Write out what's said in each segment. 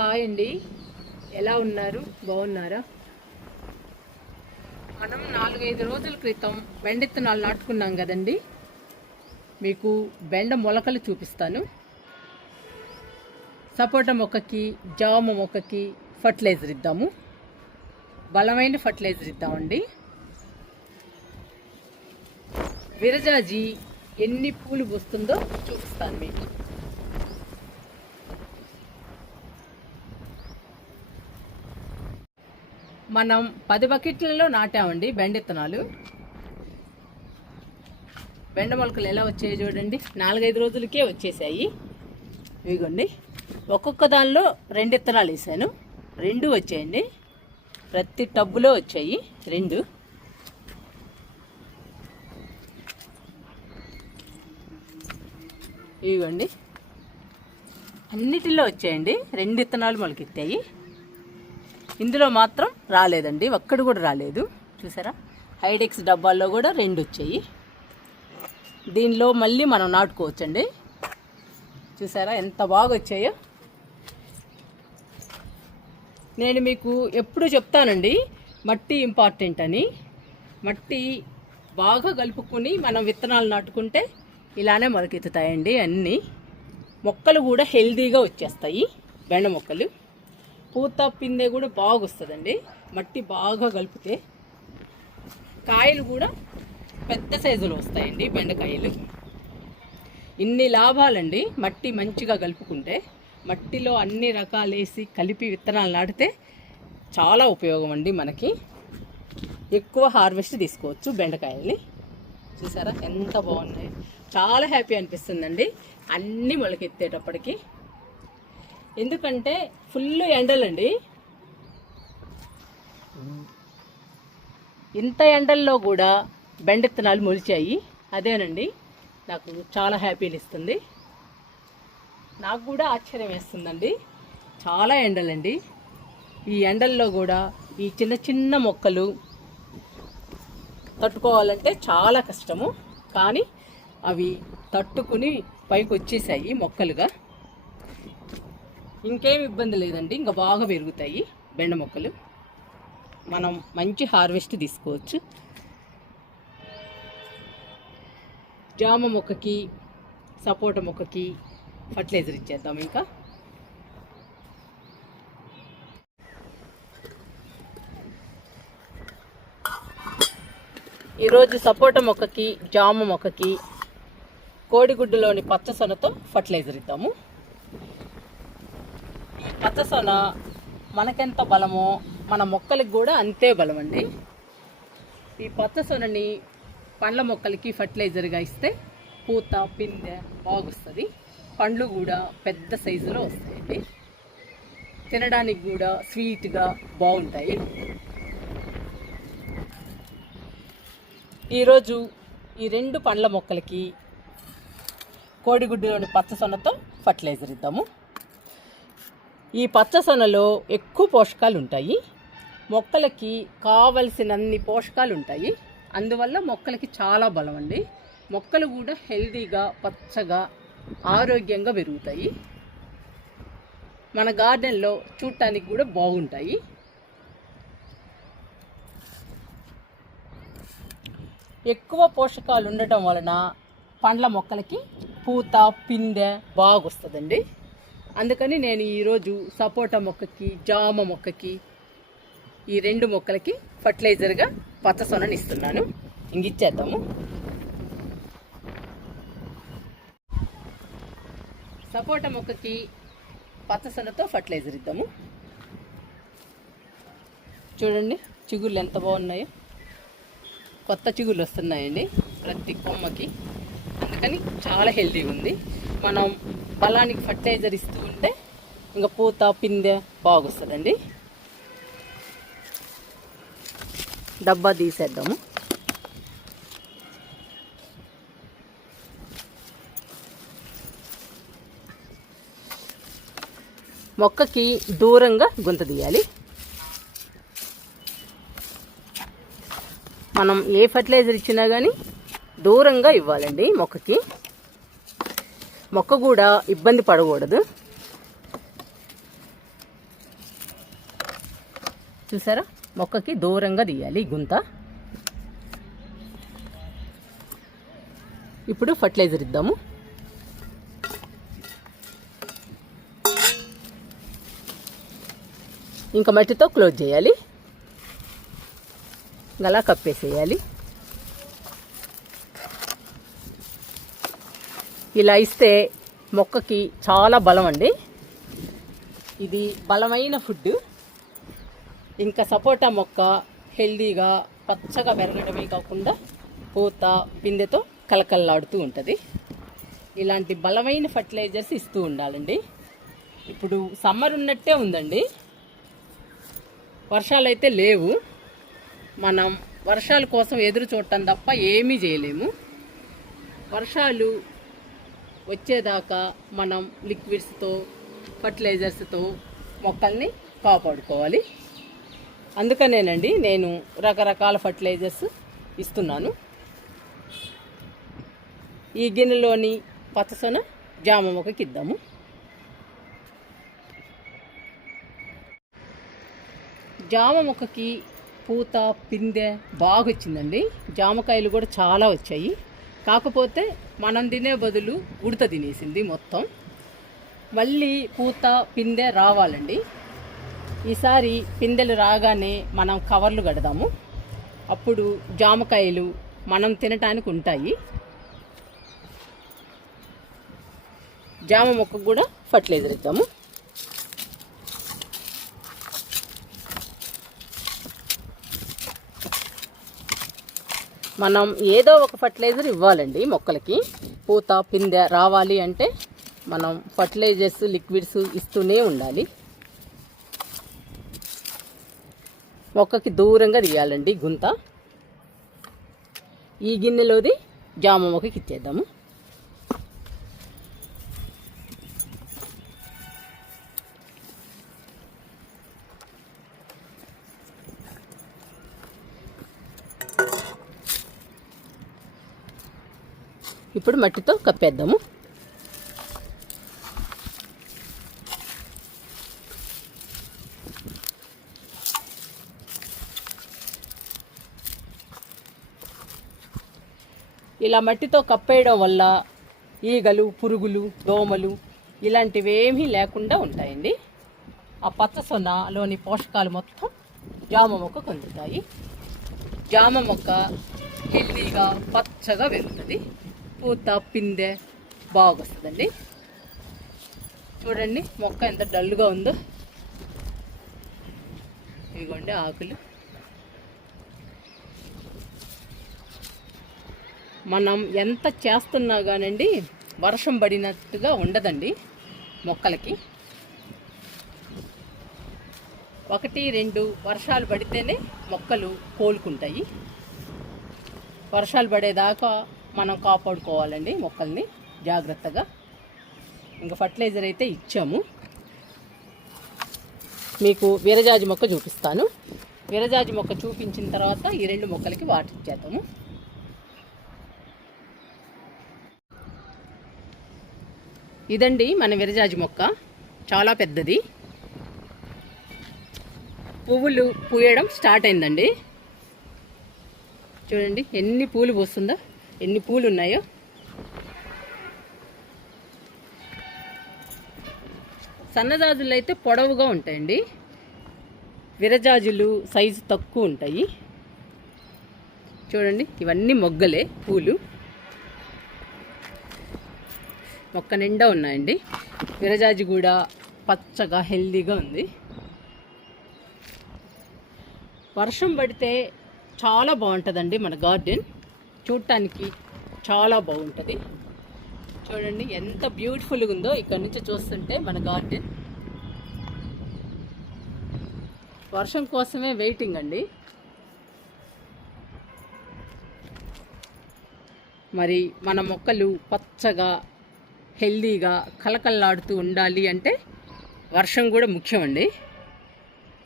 Hi అండి, ఎలా ఉన్నారు? బాగున్నారా? మనం 4-5 రోజుల క్రితం బెండిత్తనాలు నాటుకున్నాం కదండి. మీకు బెండ మొలకలు చూపిస్తాను. సపోటా మొక్కకి, జామ మొక్కకి ఫర్టిలైజర్ ఇద్దాము. బలమైన ఫర్టిలైజర్ ఇద్దామండి. విరజాజి ఎన్ని పూలు వస్తుందో చూపిస్తాను మీకు. మనం 10 బకెట్లలో నాటామండి బెండిత్తనాలు. బెండ మొలకలు ఎలా వచ్చాయి చూడండి. 4-5 రోజులకే వచ్చేసాయి. ఇదిగోండి, ఒక్కొక్క దానిలో 2 విత్తనాలు వేసాను. 2 వచ్చాయండి. ప్రతి టబ్బులో వచ్చాయి 2. ఇదిగోండి, అన్నిటిలో వచ్చాయండి. 2 విత్తనాలు మొలకెత్తాయి. ఇందులో మాత్రం రాలేదండి, ఒక్కడు కూడా రాలేదు. చూసారా, హైడెక్స్ డబ్బాల్లో కూడా 2 వచ్చాయి. దీనిలో మళ్ళీ మనం నాటుకోవచ్చండి. చూసారా ఎంత బాగా వచ్చాయో. నేను మీకు ఎప్పుడు చెప్తానండి, మట్టి ఇంపార్టెంట్ అని. మట్టి బాగా కలుపుకొని మనం విత్తనాలు నాటుకుంటే ఇలానే మొలకెత్తుతాయండి అన్నీ. మొక్కలు కూడా హెల్తీగా వచ్చేస్తాయి. బెండ మొక్కలు పూత పిందె కూడా బాగా వస్తుందండి. మట్టి బాగా కలిపితే కాయలు కూడా పెద్ద సైజులో వస్తాయండి బెండకాయలు. ఇన్ని లాభాలండి మట్టి మంచిగా కలుపుకుంటే. మట్టిలో అన్ని రకాలు వేసి కలిపి విత్తనాలు నాటితే చాలా ఉపయోగం అండి. మనకి ఎక్కువ హార్వెస్ట్ తీసుకోవచ్చు బెండకాయల్ని. చూసారా ఎంత బాగున్నాయి. చాలా హ్యాపీ అనిపిస్తుందండి అన్నీ మొలకెత్తేటప్పటికి. ఎందుకంటే ఫుల్ ఎండలండి. ఇంత ఎండల్లో కూడా బెండిత్తనాలు మొలిచాయి. అదేనండి నాకు చాలా హ్యాపీని ఇస్తుంది. నాకు కూడా ఆశ్చర్యం వేస్తుందండి. చాలా ఎండలండి. ఈ ఎండల్లో కూడా ఈ చిన్న చిన్న మొక్కలు తట్టుకోవాలంటే చాలా కష్టము. కానీ అవి తట్టుకుని పైకి వచ్చేసాయి మొక్కలుగా. ఇంకేం ఇబ్బంది లేదండి, ఇంకా బాగా పెరుగుతాయి బెండ మొక్కలు. మనం మంచి హార్వెస్ట్ తీసుకోవచ్చు. జామ మొక్కకి, సపోటా మొక్కకి ఫర్టిలైజర్ ఇచ్చేద్దాం. ఇంకా ఈరోజు సపోటా మొక్కకి, జామ మొక్కకి కోడిగుడ్డులోని పచ్చసొనతో ఫర్టిలైజర్ ఇద్దాము. పచ్చసొన మనకెంత బలమో మన మొక్కలకి కూడా అంతే బలం అండి. ఈ పచ్చసొనని పండ్ల మొక్కలకి ఫర్టిలైజర్గా ఇస్తే పూత పిందె బాగొస్తుంది. పండ్లు కూడా పెద్ద సైజులో వస్తాయండి. తినడానికి కూడా స్వీట్గా బాగుంటాయి. ఈరోజు ఈ 2 పండ్ల మొక్కలకి కోడిగుడ్డులోని పచ్చసొనతో ఫర్టిలైజర్ ఇద్దాము. ఈ పచ్చసొనలో ఎక్కువ పోషకాలు ఉంటాయి. మొక్కలకి కావలసినన్ని పోషకాలు ఉంటాయి. అందువల్ల మొక్కలకి చాలా బలం అండి. మొక్కలు కూడా హెల్తీగా, పచ్చగా, ఆరోగ్యంగా పెరుగుతాయి. మన గార్డెన్లో చూడటానికి కూడా బాగుంటాయి. ఎక్కువ పోషకాలు ఉండటం వలన పండ్ల మొక్కలకి పూత పిందె బాగా వస్తుందండి. అందుకని నేను ఈరోజు సపోటా మొక్కకి, జామ మొక్కకి, ఈ 2 మొక్కలకి ఫర్టిలైజర్గా పచ్చసొనని ఇస్తున్నాను. ఇంగిచ్చేద్దాము. సపోటా మొక్కకి పచ్చసొనతో ఫర్టిలైజర్ ఇద్దాము. చూడండి చిగుళ్ళు ఎంత బాగున్నాయో. కొత్త చిగుళ్ళు వస్తున్నాయండి ప్రతి కొమ్మకి. అందుకని చాలా హెల్తీగా ఉంది. మనం బలానికి ఫర్టిలైజర్ ఇస్తూ ఉంటే ఇంకా పూత పిందె బాగొస్తుందండి. డబ్బా తీసేద్దాము. మొక్కకి దూరంగా గుంత తీయాలి. మనం ఏ ఫర్టిలైజర్ ఇచ్చినా కానీ దూరంగా ఇవ్వాలండి మొక్కకి. మొక్క కూడా ఇబ్బంది పడకూడదు. చూసారా, మొక్కకి దూరంగా తీయాలి గుంత. ఇప్పుడు ఫర్టిలైజర్ ఇద్దాము. ఇంకా మట్టితో క్లోజ్ చేయాలి, అలా కప్పేసేయాలి. ఇలా ఇస్తే మొక్కకి చాలా బలం అండి. ఇది బలమైన ఫుడ్. ఇంకా సపోటా మొక్క హెల్దీగా పచ్చగా పెరగడమే కాకుండా పూత పిందెతో కలకల్లాడుతూ ఉంటుంది. ఇలాంటి బలమైన ఫర్టిలైజర్స్ ఇస్తూ ఉండాలండి. ఇప్పుడు సమ్మర్ ఉన్నట్టే ఉందండి, వర్షాలు అయితే లేవు. మనం వర్షాల కోసం ఎదురు చూడటం తప్ప ఏమీ చేయలేము. వర్షాలు వచ్చేదాకా మనం లిక్విడ్స్తో ఫర్టిలైజర్స్తో మొక్కల్ని కాపాడుకోవాలి. అందుకనేనండి నేను రకరకాల ఫర్టిలైజర్స్ ఇస్తున్నాను. ఈ గిన్నెలోని పచ్చసొన జామ మొక్కకి ఇద్దాము. జామ మొక్కకి పూత పిందె బాగా వచ్చిందండి. జామకాయలు కూడా చాలా వచ్చాయి. కాకపోతే మనం తినే బదులు ఉడత తినేసింది మొత్తం. మళ్ళీ పూత పిందె రావాలండి. ఈసారి పిందెలు రాగానే మనం కవర్లు కడదాము. అప్పుడు జామకాయలు మనం తినటానికి ఉంటాయి. జామ మొక్కకు కూడా ఫర్టిలైజర్ ఇద్దాము. మనం ఏదో ఒక ఫర్టిలైజర్ ఇవ్వాలండి మొక్కలకి. పూత పిందె రావాలి అంటే మనం ఫర్టిలైజర్స్ లిక్విడ్స్ ఇస్తూనే ఉండాలి. మొక్కకి దూరంగా తీయాలండి గుంత. ఈ గిన్నెలోది జామ మొక్కకి ఇచ్చేద్దాము. ఇప్పుడు మట్టితో కప్పేద్దాము. ఇలా మట్టితో కప్పేయడం వల్ల ఈగలు, పురుగులు, దోమలు ఇలాంటివేమీ లేకుండా ఉంటాయండి. ఆ పచ్చసొనలోని పోషకాలు మొత్తం జామ మొక్కకు అందుతాయి. జామ మొక్క హెల్దీగా పచ్చగా పెరుగుతుంది. పూత పిందె బాగా వస్తుందండి. చూడండి మొక్క ఎంత డల్గా ఉందో. ఇదిగోండి ఆకులు. మనం ఎంత చేస్తున్నా కానండి వర్షం పడినట్టుగా ఉండదండి మొక్కలకి. 1-2 వర్షాలు పడితేనే మొక్కలు కోలుకుంటాయి. వర్షాలు పడేదాకా మనం కాపాడుకోవాలండి మొక్కల్ని జాగ్రత్తగా. ఇంకా ఫర్టిలైజర్ అయితే ఇచ్చాము. మీకు వీరజాజి మొక్క చూపిస్తాను. వీరజాజి మొక్క చూపించిన తర్వాత ఈ 2 మొక్కలకి వాటర్ ఇచ్చేద్దాము. ఇదండి మన విరజాజి మొక్క, చాలా పెద్దది. పువ్వులు పూయడం స్టార్ట్ అయిందండి. చూడండి ఎన్ని పూలు పూస్తుందో, ఎన్ని పూలు ఉన్నాయో. సన్నజాజులు అయితే పొడవుగా ఉంటాయండి, విరజాజులు సైజు తక్కువ ఉంటాయి. చూడండి ఇవన్నీ మొగ్గలే పూలు. మొక్క నిండా ఉన్నాయండి. విరజాజి కూడా పచ్చగా హెల్దీగా ఉంది. వర్షం పడితే చాలా బాగుంటుందండి మన గార్డెన్, చూడటానికి చాలా బాగుంటుంది. చూడండి ఎంత బ్యూటిఫుల్గా ఉందో ఇక్కడ నుంచి చూస్తుంటే మన గార్డెన్. వర్షం కోసమే వెయిటింగ్ అండి. మరి మన మొక్కలు పచ్చగా హెల్దీగా కలకల్లాడుతూ ఉండాలి అంటే వర్షం కూడా ముఖ్యం అండి.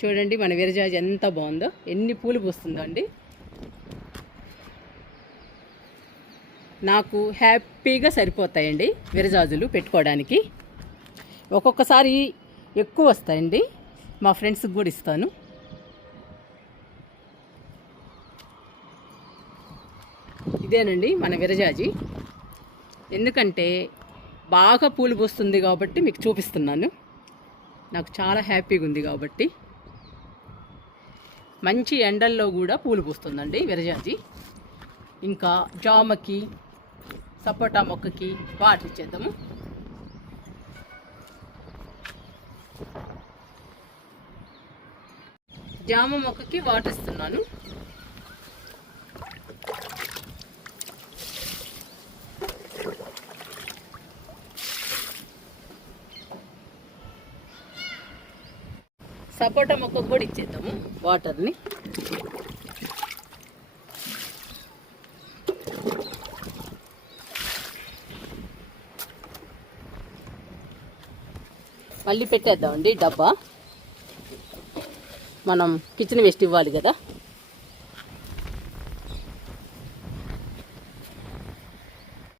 చూడండి మన విరజాజి ఎంత బాగుందో, ఎన్ని పూలు పూస్తుందో అండి. నాకు హ్యాపీగా సరిపోతాయండి విరజాజులు పెట్టుకోవడానికి. ఒక్కొక్కసారి ఎక్కువ వస్తాయండి, మా ఫ్రెండ్స్కి కూడా ఇస్తాను. ఇదేనండి మన విరజాజి. ఎందుకంటే బాగా పూలు పూస్తుంది కాబట్టి మీకు చూపిస్తున్నాను. నాకు చాలా హ్యాపీగా ఉంది కాబట్టి. మంచి ఎండల్లో కూడా పూలు పూస్తుందండి విరజాజి. ఇంకా జామకి, సపోటా మొక్కకి వాటర్ ఇచ్చేద్దాము. జామ మొక్కకి వాటర్ ఇస్తున్నాను. సపోటా మొక్కకు కూడా ఇచ్చేద్దాము వాటర్ని. మళ్ళీ పెట్టేద్దామండి డబ్బా. మనం కిచెన్ వేస్ట్ ఇవ్వాలి కదా.